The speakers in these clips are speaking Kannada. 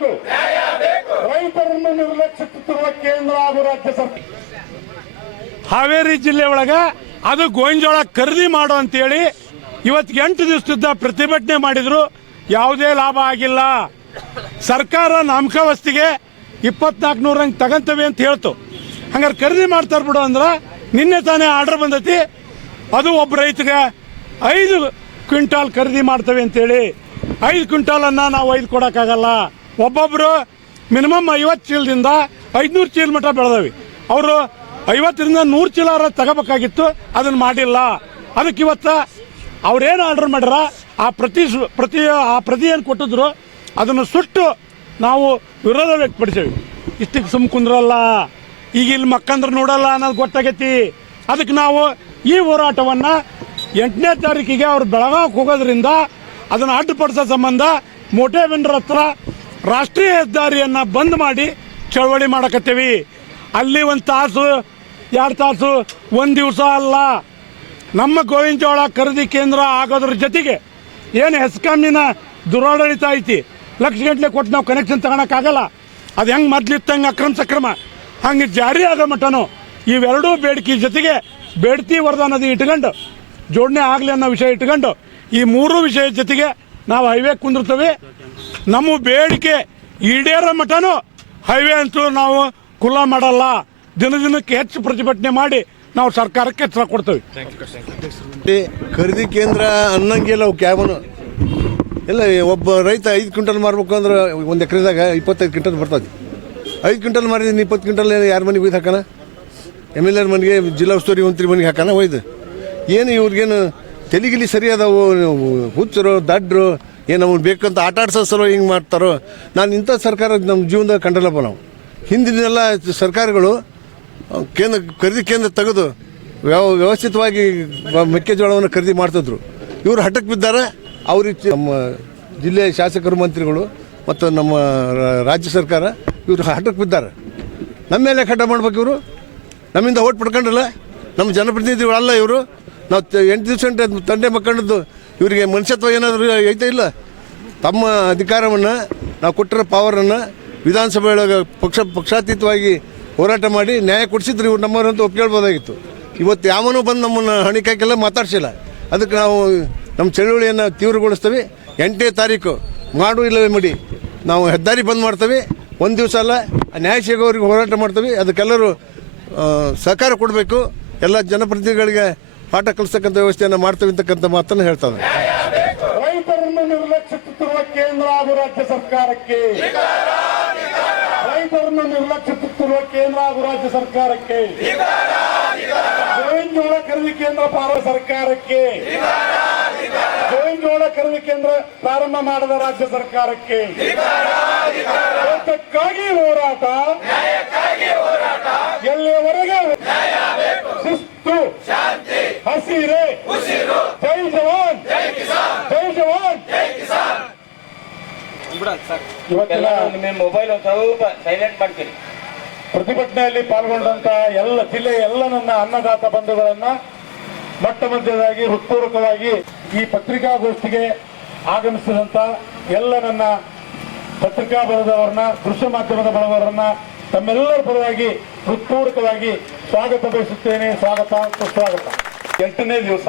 ಬೇಕು ರೈತರನ್ನು ನಿರ್ಲಕ್ಷಿಸುತ್ತಿರುವ ಕೇಂದ್ರ ಹಾಗೂ ರಾಜ್ಯ ಸರ್ಕಾರ. ಹಾವೇರಿ ಜಿಲ್ಲೆ ಒಳಗ ಅದು ಗೋಂಜೋಳ ಖರೀದಿ ಮಾಡು ಅಂತೇಳಿ ಇವತ್ತು ಎಂಟು ದಿವಸದಿಂದ ಪ್ರತಿಭಟನೆ ಮಾಡಿದ್ರು. ಯಾವುದೇ ಲಾಭ ಆಗಿಲ್ಲ. ಸರ್ಕಾರ ನಾಮಕಾವಸ್ತಿಗೆ ಇಪ್ಪತ್ನಾಲ್ಕು ನೂರ ಹಂಗೆ ತಗಂತವೆ ಅಂತ ಹೇಳ್ತು. ಹಂಗಾರೆ ಖರೀದಿ ಮಾಡ್ತಾರೆ ಬಿಡು ಅಂದ್ರೆ ನಿನ್ನೆ ತಾನೇ ಆರ್ಡರ್ ಬಂದೈತಿ. ಅದು ಒಬ್ಬ ರೈತಗೆ ಐದು ಕ್ವಿಂಟಾಲ್ ಖರೀದಿ ಮಾಡ್ತವೆ ಅಂತೇಳಿ. ಐದು ಕ್ವಿಂಟಾಲನ್ನು ನಾವು ಐದು ಕೊಡೋಕ್ಕಾಗಲ್ಲ. ಒಬ್ಬೊಬ್ಬರು ಮಿನಿಮಮ್ ಐವತ್ತು ಚೀಲದಿಂದ ಐದುನೂರು ಚೀಲ ಮಟ್ಟ ಬೆಳೆದವಿ. ಅವರು ಐವತ್ತರಿಂದ ನೂರು ಚೀಲ ತಗೋಬೇಕಾಗಿತ್ತು, ಅದನ್ನು ಮಾಡಿಲ್ಲ. ಅದಕ್ಕೆ ಇವತ್ತು ಅವ್ರೇನು ಆರ್ಡರ್ ಮಾಡ್ಯಾರ, ಆ ಪ್ರತಿ ಪ್ರತಿ, ಆ ಪ್ರತಿ ಏನು ಕೊಟ್ಟಿದ್ರು, ಅದನ್ನು ಸುಟ್ಟು ನಾವು ವಿರೋಧ ವ್ಯಕ್ತಪಡಿಸೇವಿ. ಇಷ್ಟಕ್ಕೆ ಸುಮ್ ಕುಂದ್ರಲ್ಲ, ಈಗ ಇಲ್ಲಿ ಮಕ್ಕಂದ್ರೆ ನೋಡಲ್ಲ ಅನ್ನೋದು ಗೊತ್ತಾಗೈತಿ. ಅದಕ್ಕೆ ನಾವು ಈ ಹೋರಾಟವನ್ನು ಎಂಟನೇ ತಾರೀಕಿಗೆ ಅವ್ರು ಬೆಳಗಾವಿಗೆ ಹೋಗೋದ್ರಿಂದ ಅದನ್ನು ಅಡ್ಡುಪಡಿಸೋ ಸಂಬಂಧ ಮೋಟೇಬೆಂಡ್ರ ಹತ್ರ ರಾಷ್ಟ್ರೀಯ ಹೆದ್ದಾರಿಯನ್ನು ಬಂದ್ ಮಾಡಿ ಚಳವಳಿ ಮಾಡಕತ್ತೀವಿ. ಅಲ್ಲಿ ಒಂದು ತಾಸು, ಎರಡು ತಾಸು, ಒಂದು ದಿವಸ ಅಲ್ಲ. ನಮ್ಮ ಗೋವಿನ ಜೋಳ ಖರೀದಿ ಕೇಂದ್ರ ಆಗೋದ್ರ ಜೊತೆಗೆ ಏನು ಹೆಸ್ಕಾಮಿನ ದುರಾಡಳಿತ ಐತಿ. ಲಕ್ಷ ಗಂಟ್ಲೆ ಕೊಟ್ಟು ನಾವು ಕನೆಕ್ಷನ್ ತಗೊಳಕ್ಕಾಗಲ್ಲ. ಅದು ಹೆಂಗೆ ಮೊದ್ಲಿತ್ತಂಗೆ ಅಕ್ರಮ ಸಕ್ರಮ. ಹಂಗೆ ಜಾರಿ ಆಗೋ ಮಟ್ಟನು ಇವೆರಡೂ ಬೇಡಿಕೆ ಜೊತೆಗೆ ಬೇಡ್ತಿ ವರದಾನದಿ ಇಟ್ಕೊಂಡು ಜೋಡಣೆ ಆಗಲಿ ಅನ್ನೋ ವಿಷಯ ಇಟ್ಕೊಂಡು ಈ ಮೂರು ವಿಷಯ ಜೊತೆಗೆ ನಾವು ಹೈವೇ ಕುಂದಿರ್ತೇವೆ. ನಮ್ಮ ಬೇಡಿಕೆ ಈಡೇರೋ ಮಠನೂ ಹೈವೇ ಅಂತೂ ನಾವು ಕುಲ್ಲ ಮಾಡಲ್ಲ. ದಿನ ದಿನಕ್ಕೆ ಹೆಚ್ಚು ಪ್ರತಿಭಟನೆ ಮಾಡಿ ನಾವು ಸರ್ಕಾರಕ್ಕೆ ಎಚ್ಚರ ಕೊಡ್ತೇವೆ. ಖರೀದಿ ಕೇಂದ್ರ ಅನ್ನಂಗಿಲ್ಲ ಅವು ಕ್ಯಾಬನು ಇಲ್ಲ ಒಬ್ಬ ರೈತ ಐದು ಕ್ವಿಂಟಲ್ ಮಾರ್ಬೇಕು ಅಂದ್ರೆ ಒಂದು ಎಕರೆದಾಗ ಇಪ್ಪತ್ತೈದು ಕ್ವಿಂಟಲ್ ಬರ್ತದೆ. ಐದು ಕ್ವಿಂಟಲ್ ಮಾರಿದ್ದೀನಿ, ಇಪ್ಪತ್ತು ಕ್ವಿಂಟಲ್ ಯಾರ ಮನೆಗೆ ಒಯ್ದು ಹಾಕೋಣ ಎಂ ಎಲ್ ಎರ್ ಮನೆಗೆ ಜಿಲ್ಲಾ ಉಸ್ತುವಾರಿ ಮಂತ್ರಿ ಮನೆಗೆ ಹಾಕೋಣ ಒಯ್ದು? ಏನು ಇವ್ರಿಗೇನು ತೆಲಿಗಿಲಿ ಸರಿಯಾದವು, ಹುಚ್ಚರು, ದಡ್ರು ಏನು ನಮಗೆ ಬೇಕಂತ ಆಟ ಆಡ್ಸೋ ಸಲ ಹಿಂಗೆ ಮಾಡ್ತಾರೋ, ನಾನು ಇಂಥ ಸರ್ಕಾರ ನಮ್ಮ ಜೀವನದಾಗ ಕಂಡಲ್ಲಪ್ಪ ನಾವು. ಹಿಂದಿನೆಲ್ಲ ಸರ್ಕಾರಗಳು, ಕೇಂದ್ರ, ಖರೀದಿ ಕೇಂದ್ರ ತೆಗೆದು ವ್ಯವ, ವ್ಯವಸ್ಥಿತವಾಗಿ ಮೆಕ್ಕೆಜೋಳವನ್ನು ಖರೀದಿ ಮಾಡ್ತಿದ್ರು. ಇವರು ಹಠಕ್ಕೆ ಬಿದ್ದಾರೆ ಅವ್ರಿಗೆ ನಮ್ಮ ಜಿಲ್ಲೆಯ ಶಾಸಕರು, ಮಂತ್ರಿಗಳು ಮತ್ತು ನಮ್ಮ ರಾಜ್ಯ ಸರ್ಕಾರ ಇವರು ಹಠಕ್ಕೆ ಬಿದ್ದಾರೆ. ನಮ್ಮ ಮೇಲೆ ಕಡ್ಡ ಮಾಡ್ಬೇಕು ಇವರು? ನಮ್ಮಿಂದ ಓಟ್ ಪಡ್ಕೊಂಡ್ರಲ್ಲ? ನಮ್ಮ ಜನಪ್ರತಿನಿಧಿಗಳಲ್ಲ ಇವರು? ನಾವು ಎಂಟು ದಿವಸ ತಂಡೆ ಮಕ್ಕಂಡದ್ದು ಇವರಿಗೆ ಮನುಷ್ಯತ್ವ ಏನಾದರೂ ಐತೆ ಇಲ್ಲ? ತಮ್ಮ ಅಧಿಕಾರವನ್ನು ನಾವು ಕೊಟ್ಟಿರೋ ಪವರನ್ನು ವಿಧಾನಸಭೆ ಒಳಗೆ ಪಕ್ಷ, ಪಕ್ಷಾತೀತವಾಗಿ ಹೋರಾಟ ಮಾಡಿ ನ್ಯಾಯ ಕೊಡಿಸಿದ್ರು ಇವ್ರು ನಮ್ಮವರಂತ ಒಪ್ಕೊಳ್ಬೋದಾಗಿತ್ತು ಇವತ್ತು ಯಾವನೂ ಬಂದು ನಮ್ಮನ್ನು ಹಣಿಕಾಕೆಲ್ಲ ಮಾತಾಡ್ಸಿಲ್ಲ. ಅದಕ್ಕೆ ನಾವು ನಮ್ಮ ಚಳುವಳಿಯನ್ನು ತೀವ್ರಗೊಳಿಸ್ತೇವೆ. ಎಂಟನೇ ತಾರೀಕು ಮಾಡು ಇಲ್ಲವೇ ಮಡಿ. ನಾವು ಹೆದ್ದಾರಿ ಬಂದ್ ಮಾಡ್ತೇವೆ. ಒಂದು ದಿವಸ ಅಲ್ಲ ನ್ಯಾಯ ಸಿಗೋರಿಗೆ ಹೋರಾಟ ಮಾಡ್ತೇವೆ. ಅದಕ್ಕೆಲ್ಲರೂ ಸಹಕಾರ ಕೊಡಬೇಕು. ಎಲ್ಲ ಜನಪ್ರತಿನಿಧಿಗಳಿಗೆ ಪಾಠ ಕಲಿಸ್ತಕ್ಕಂಥ ವ್ಯವಸ್ಥೆಯನ್ನು ಮಾಡ್ತೇವೆ ಅಂತಕ್ಕಂಥ ಮಾತನ್ನು ಹೇಳ್ತಾರೆ ರೈತರನ್ನು ನಿರ್ಲಕ್ಷಿಸುತ್ತಿರುವ ಕೇಂದ್ರ ಹಾಗೂ ರಾಜ್ಯ ಸರ್ಕಾರಕ್ಕೆ. ರೈತರನ್ನು ನಿರ್ಲಕ್ಷಿಸುತ್ತಿರುವ ಕೇಂದ್ರ ಹಾಗೂ ರಾಜ್ಯ ಸರ್ಕಾರಕ್ಕೆ. ಗೋವಿಂಜೋಳ ಖರೀದಿ ಕೇಂದ್ರ ಭಾರತ ಸರ್ಕಾರಕ್ಕೆ. ಗೋವಿಂಜೋಳ ಖರೀದಿ ಕೇಂದ್ರ ಪ್ರಾರಂಭ ಮಾಡದ ರಾಜ್ಯ ಸರ್ಕಾರಕ್ಕೆ. ಅದಕ್ಕಾಗಿ ಹೋರಾಟ. ಎಲ್ಲಿಯವರೆಗೆ. ಶಿಸ್ತು. ಇವತ್ತಿನ ನಿಮ್ಮ ಮೊಬೈಲ್ ಒಂದು ಸ್ವಲ್ಪ ಸೈಲೆಂಟ್ ಮಾಡ್ತೀರಿ. ಪ್ರತಿಭಟನೆಯಲ್ಲಿ ಪಾಲ್ಗೊಂಡಂತ ಎಲ್ಲ ಜಿಲ್ಲೆ ಎಲ್ಲ ನನ್ನ ಅನ್ನದಾತ ಬಂಧುಗಳನ್ನ ಮೊಟ್ಟ ಮಧ್ಯದಾಗಿ ಹೃತ್ಪೂರ್ವಕವಾಗಿ ಈ ಪತ್ರಿಕಾಗೋಷ್ಠಿಗೆ ಆಗಮಿಸಿದಂತ ಎಲ್ಲ ನನ್ನ ಪತ್ರಿಕಾ ಬಲದವರನ್ನ ದೃಶ್ಯ ಮಾಧ್ಯಮದ ಬಲದವರನ್ನ ತಮ್ಮೆಲ್ಲರ ಪರವಾಗಿ ಹೃತ್ಪೂರ್ವಕವಾಗಿ ಸ್ವಾಗತ ಬಯಸುತ್ತೇನೆ. ಸ್ವಾಗತ ಸುಸ್ವಾಗತ. ಎಂಟನೇ ದಿವಸ.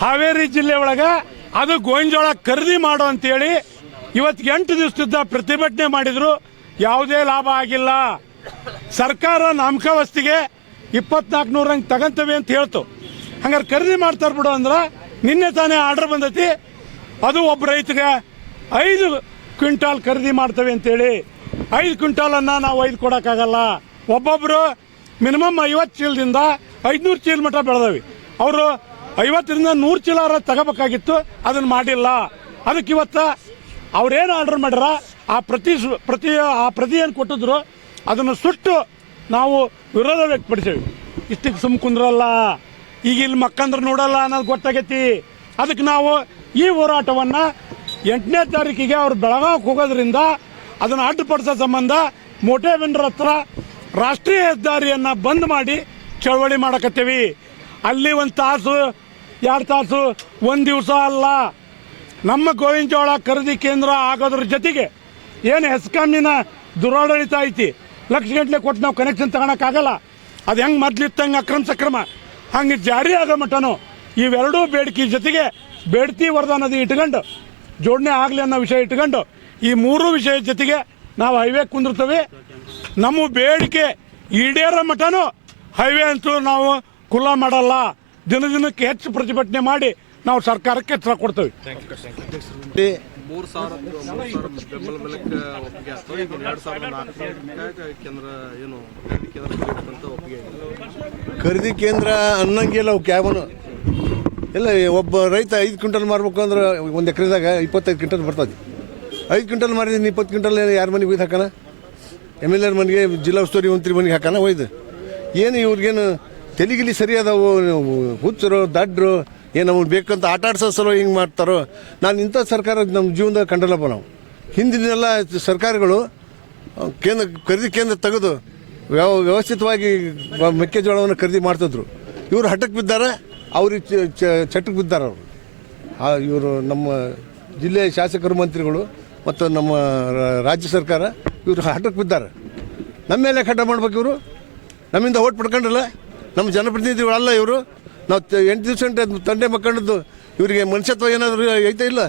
ಹಾವೇರಿ ಜಿಲ್ಲೆ ಒಳಗ ಅದು ಗೋಂಜೋಳ ಖರೀದಿ ಮಾಡು ಅಂತೇಳಿ ಇವತ್ತು ಎಂಟು ದಿವಸದಿಂದ ಪ್ರತಿಭಟನೆ ಮಾಡಿದ್ರು. ಯಾವುದೇ ಲಾಭ ಆಗಿಲ್ಲ. ಸರ್ಕಾರ ನಾಮಕಾವಸ್ತಿಗೆ ಇಪ್ಪತ್ನಾಲ್ಕು ನೂರ ಹಂಗೆ ತಗಂತವೆ ಅಂತ ಹೇಳ್ತು. ಹಂಗಾರೆ ಖರೀದಿ ಮಾಡ್ತಾರ ಬಿಡು ಅಂದ್ರೆ ನಿನ್ನೆ ತಾನೇ ಆರ್ಡರ್ ಬಂದೈತಿ. ಅದು ಒಬ್ಬ ರೈತಗೆ ಐದು ಕ್ವಿಂಟಾಲ್ ಖರೀದಿ ಮಾಡ್ತವೆ ಅಂತೇಳಿ. ಐದು ಕ್ವಿಂಟಾಲನ್ನು ನಾವು ಐದು ಕೊಡೋಕ್ಕಾಗಲ್ಲ. ಒಬ್ಬೊಬ್ಬರು ಮಿನಿಮಮ್ ಐವತ್ತು ಚೀಲದಿಂದ ಐದುನೂರು ಚೀಲ ಮಟ್ಟ ಬೆಳೆದವಿ. ಅವರು ಐವತ್ತರಿಂದ ನೂರು ಚೀಲಾರ ತಗೋಬೇಕಾಗಿತ್ತು ಅದನ್ನು ಮಾಡಿಲ್ಲ. ಅದಕ್ಕೆ ಇವತ್ತು ಅವ್ರೇನು ಆರ್ಡರ್ ಮಾಡ್ಯಾರ, ಆ ಪ್ರತಿ ಪ್ರತಿ, ಆ ಪ್ರತಿ ಏನು ಕೊಟ್ಟಿದ್ರು, ಅದನ್ನು ಸುಟ್ಟು ನಾವು ವಿರೋಧ ವ್ಯಕ್ತಪಡಿಸೇವಿ. ಇಷ್ಟಕ್ಕೆ ಸುಮ್ ಕುಂದ್ರಲ್ಲ ಈಗ ಇಲ್ಲಿ ಮಕ್ಕಂದ್ರೆ ನೋಡಲ್ಲ ಅನ್ನೋದು ಗೊತ್ತಾಗೈತಿ. ಅದಕ್ಕೆ ನಾವು ಈ ಹೋರಾಟವನ್ನು ಎಂಟನೇ ತಾರೀಕಿಗೆ ಅವ್ರು ಬೆಳಗಾವಿಗೆ ಹೋಗೋದ್ರಿಂದ ಅದನ್ನು ಅಡ್ಡುಪಡಿಸೋ ಸಂಬಂಧ ಮೋಟೇಬೆಂಡ್ರ ಹತ್ರ ರಾಷ್ಟ್ರೀಯ ಹೆದ್ದಾರಿಯನ್ನು ಬಂದ್ ಮಾಡಿ ಚಳವಳಿ ಮಾಡಕತ್ತೀವಿ. ಅಲ್ಲಿ ಒಂದು ತಾಸು, ಎರಡು ತಾಸು, ಒಂದು ದಿವಸ ಅಲ್ಲ. ನಮ್ಮ ಗೋವಿನ ಜೋಳ ಖರೀದಿ ಕೇಂದ್ರ ಆಗೋದ್ರ ಜೊತೆಗೆ ಏನು ಹೆಸ್ಕಾಮಿನ ದುರಾಡಳಿತ ಐತಿ. ಲಕ್ಷ ಗಂಟ್ಲೆ ಕೊಟ್ಟು ನಾವು ಕನೆಕ್ಷನ್ ತಗೊಳಕ್ಕಾಗಲ್ಲ ಅದು ಹೆಂಗೆ ಮೊದ್ಲಿತ್ತಂಗೆ ಅಕ್ರಮ ಸಕ್ರಮ. ಹಂಗೆ ಜಾರಿ ಆಗೋ ಮಟ್ಟನು ಇವೆರಡೂ ಬೇಡಿಕೆ ಜೊತೆಗೆ ಬೇಡ್ತಿ ವರದಾನದ ಇಟ್ಕೊಂಡು ಜೋಡಣೆ ಆಗಲಿ ಅನ್ನೋ ವಿಷಯ ಇಟ್ಕೊಂಡು ಈ ಮೂರು ವಿಷಯ ಜೊತೆಗೆ ನಾವು ಹೈವೇ ಕುಂದಿರ್ತೇವೆ. ನಮ್ಮ ಬೇಡಿಕೆ ಈಡೇರೋ ಮಟ್ಟನು ಹೈವೇ ಅಂತೂ ನಾವು ಕುಲ ಮಾಡಲ್ಲ. ದಿನ ದಿನಕ್ಕೆ ಹೆಚ್ಚು ಪ್ರತಿಭಟನೆ ಮಾಡಿ ನಾವು ಸರ್ಕಾರಕ್ಕೆ ಎಚ್ಚರ ಕೊಡ್ತೇವೆ. ಮೂರು ಸಾವಿರ ಮೂರು ಬೆಂಬಲ ಬೆಲೆಕ್ಕೆ ಒಪ್ಪಿಗೆ ಆಯ್ತು ಈಗ ಎರಡು ಸಾವಿರದ ನಾಲ್ಕುನೂರಕ್ಕೆ ಕೇಂದ್ರ ಏನು ಖರೀದಿ ಕೇಂದ್ರ ಅಂತ ಒಪ್ಪಿಗೆ ಆಗಿದೆ. ಖರೀದಿ ಕೇಂದ್ರ ಅನ್ನಂಗಿಲ್ಲ ಅವು ಕ್ಯಾಬನು ಇಲ್ಲ ಒಬ್ಬ ರೈತ ಐದು ಕ್ವಿಂಟಲ್ ಮಾರ್ಬೇಕು ಅಂದ್ರೆ ಒಂದು ಎಕರೆದಾಗ ಇಪ್ಪತ್ತೈದು ಕ್ವಿಂಟಲ್ ಬರ್ತದೆ. ಐದು ಕ್ವಿಂಟಲ್ ಮಾರಿದ್ರೆ ಇಪ್ಪತ್ತು ಕ್ವಿಂಟಲ್ ಯಾರ ಮನೆಗೆ ಒಯ್ದು ಹಾಕೋಣ? ಎಂ ಎಲ್ ಎರ್ ಮನೆಗೆ ಜಿಲ್ಲಾ ಉಸ್ತುವಾರಿ ಮಂತ್ರಿ ಮನೆಗೆ ಹಾಕೋಣ ಒಯ್ದು? ಏನು ಇವ್ರಿಗೇನು ತೆಲಿಗಿಲಿ ಸರಿಯಾದವು, ಹುಚ್ಚರು, ದಡ್ರು, ಏನು ಅವ್ನು ಬೇಕಂತ ಆಟ ಆಡ್ಸೋ ಹಿಂಗೆ ಮಾಡ್ತಾರೋ, ನಾನು ಇಂಥ ಸರ್ಕಾರ ನಮ್ಮ ಜೀವನದಾಗ ಕಂಡಲ್ಲಪ್ಪ ನಾವು. ಹಿಂದಿನೆಲ್ಲ ಸರ್ಕಾರಗಳು, ಕೇಂದ್ರ, ಖರೀದಿ ಕೇಂದ್ರ ತೆಗೆದು ವ್ಯವ, ವ್ಯವಸ್ಥಿತವಾಗಿ ಮೆಕ್ಕೆಜೋಳವನ್ನು ಖರೀದಿ ಮಾಡ್ತಿದ್ರು. ಇವರು ಹಠಕ್ಕೆ ಬಿದ್ದಾರೆ ಅವ್ರಿಗೆ ಚಟಕ್ಕೆ ಬಿದ್ದಾರೆ ಅವರು. ಇವರು ನಮ್ಮ ಜಿಲ್ಲೆಯ ಶಾಸಕರು, ಮಂತ್ರಿಗಳು ಮತ್ತು ನಮ್ಮ ರಾಜ್ಯ ಸರ್ಕಾರ ಇವರು ಹಠಕ್ಕೆ ಬಿದ್ದಾರೆ. ನಮ್ಮ ಮೇಲೆ ಕಡ್ಡ ಮಾಡ್ಬೇಕು ಇವರು. ನಮ್ಮಿಂದ ಓಟ್ ಪಡ್ಕೊಂಡಲ್ಲ ನಮ್ಮ ಜನಪ್ರತಿನಿಧಿಗಳಲ್ಲ ಇವರು? ನಾವು ಎಂಟು ದಿವಸ ತಂಡೆ ಮಕ್ಕಂಡದ್ದು ಇವರಿಗೆ ಮನುಷ್ಯತ್ವ ಏನಾದರೂ ಐತೆ ಇಲ್ಲ?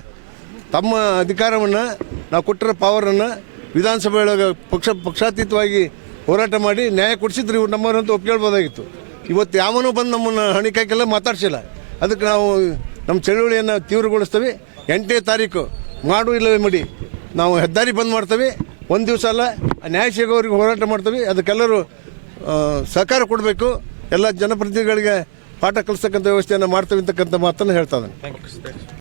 ತಮ್ಮ ಅಧಿಕಾರವನ್ನು ನಾವು ಕೊಟ್ಟಿರೋ ಪವರನ್ನು ವಿಧಾನಸಭೆ ಒಳಗೆ ಪಕ್ಷ ಪಕ್ಷಾತೀತವಾಗಿ ಹೋರಾಟ ಮಾಡಿ ನ್ಯಾಯ ಕೊಡಿಸಿದ್ರು ಇವ್ರು ನಮ್ಮವರಂತ ಒಪ್ಕೊಳ್ಬೋದಾಗಿತ್ತು. ಇವತ್ತು ಯಾವನೂ ಬಂದು ನಮ್ಮನ್ನು ಹಣಿಕಾಯ್ಕೆಲ್ಲ ಮಾತಾಡ್ಸಿಲ್ಲ. ಅದಕ್ಕೆ ನಾವು ನಮ್ಮ ಚಳುವಳಿಯನ್ನು ತೀವ್ರಗೊಳಿಸ್ತೇವೆ. ಎಂಟನೇ ತಾರೀಕು ಮಾಡು ಇಲ್ಲವೇ ಮಡಿ. ನಾವು ಹೆದ್ದಾರಿ ಬಂದ್ ಮಾಡ್ತೇವೆ. ಒಂದು ದಿವಸ ಅಲ್ಲ, ನ್ಯಾಯ ಸಿಗೋರಿಗೆ ಹೋರಾಟ ಮಾಡ್ತೇವೆ. ಅದಕ್ಕೆಲ್ಲರೂ ಸಹಕಾರ ಕೊಡಬೇಕು. ಎಲ್ಲ ಜನಪ್ರತಿನಿಧಿಗಳಿಗೆ ಪಾಠ ಕಲಿಸ್ತಕ್ಕಂಥ ವ್ಯವಸ್ಥೆಯನ್ನು ಮಾಡ್ತೇವೆ ಅಂತಕ್ಕಂಥ ಮಾತನ್ನು ಹೇಳ್ತಾ ಇದ್ದಾನೆ.